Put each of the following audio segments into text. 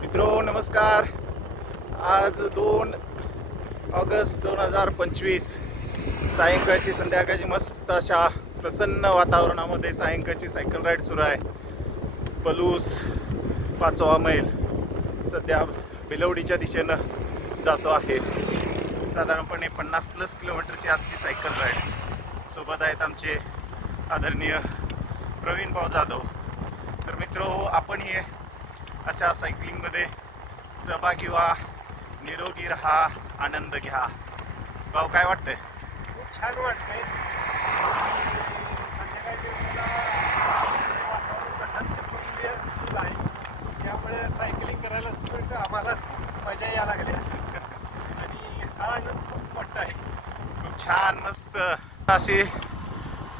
मित्रो नमस्कार. आज 2 ऑगस्ट 2025 सायंकाळची संध्याकाळची मस्त अशा प्रसन्न वातावरणामध्ये सायंकाळची सायकल राईड सुरू आहे. पलूस 5वा मैल सध्या बेलवडीच्या दिशेनं जातो आहे. साधारणपणे 50+ किलोमीटरची आजची सायकल राईड. सोबत आहेत आमचे आदरणीय प्रवीण भाऊ जाधव. तर मित्रो, आपण हे अशा सायकलिंगमध्ये सहभागी व्हा, निरोगी राहा, आनंद घ्या. भाऊ काय वाटतंय? खूप छान वाटतंय. संध्याकाळी वातावरण आहे, त्यामुळे सायकलिंग करायला सुद्धा आम्हाला मजा यायला लागली आणि हा आनंद खूप मोठा आहे. खूप छान मस्त अशी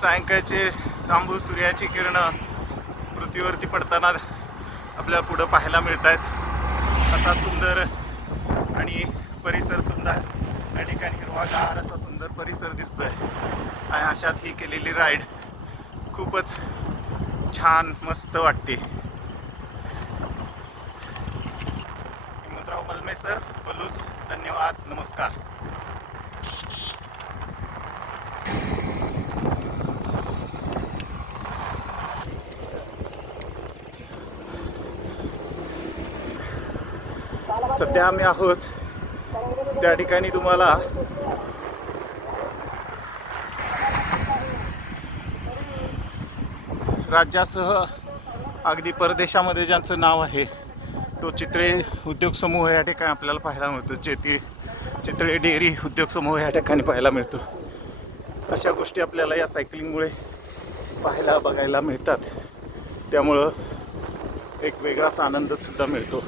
सायंकाळची तांबूस सूर्याची किरणं पृथ्वीवरती पडताना आपल्याला पुढं पाहायला मिळत आहेत. असा सुंदर आणि परिसर सुंदर या ठिकाणी हिरवागार असा सुंदर परिसर दिसतोय आणि अशात ही केलेली राईड खूपच छान मस्त वाटते. हिमंतराव मलमे सर, पलूस. धन्यवाद, नमस्कार. सध्या आम्ही आहोत त्या ठिकाणी तुम्हाला राज्यासह अगदी परदेशामध्ये ज्यांचं नाव आहे तो चितळे उद्योग समूह या ठिकाणी आपल्याला पाहायला मिळतो. चितळे डेअरी उद्योग समूह या ठिकाणी पाहायला मिळतो. अशा गोष्टी आपल्याला या सायकलिंगमुळे बघायला मिळतात. त्यामुळं एक वेगळाच आनंदसुद्धा मिळतो.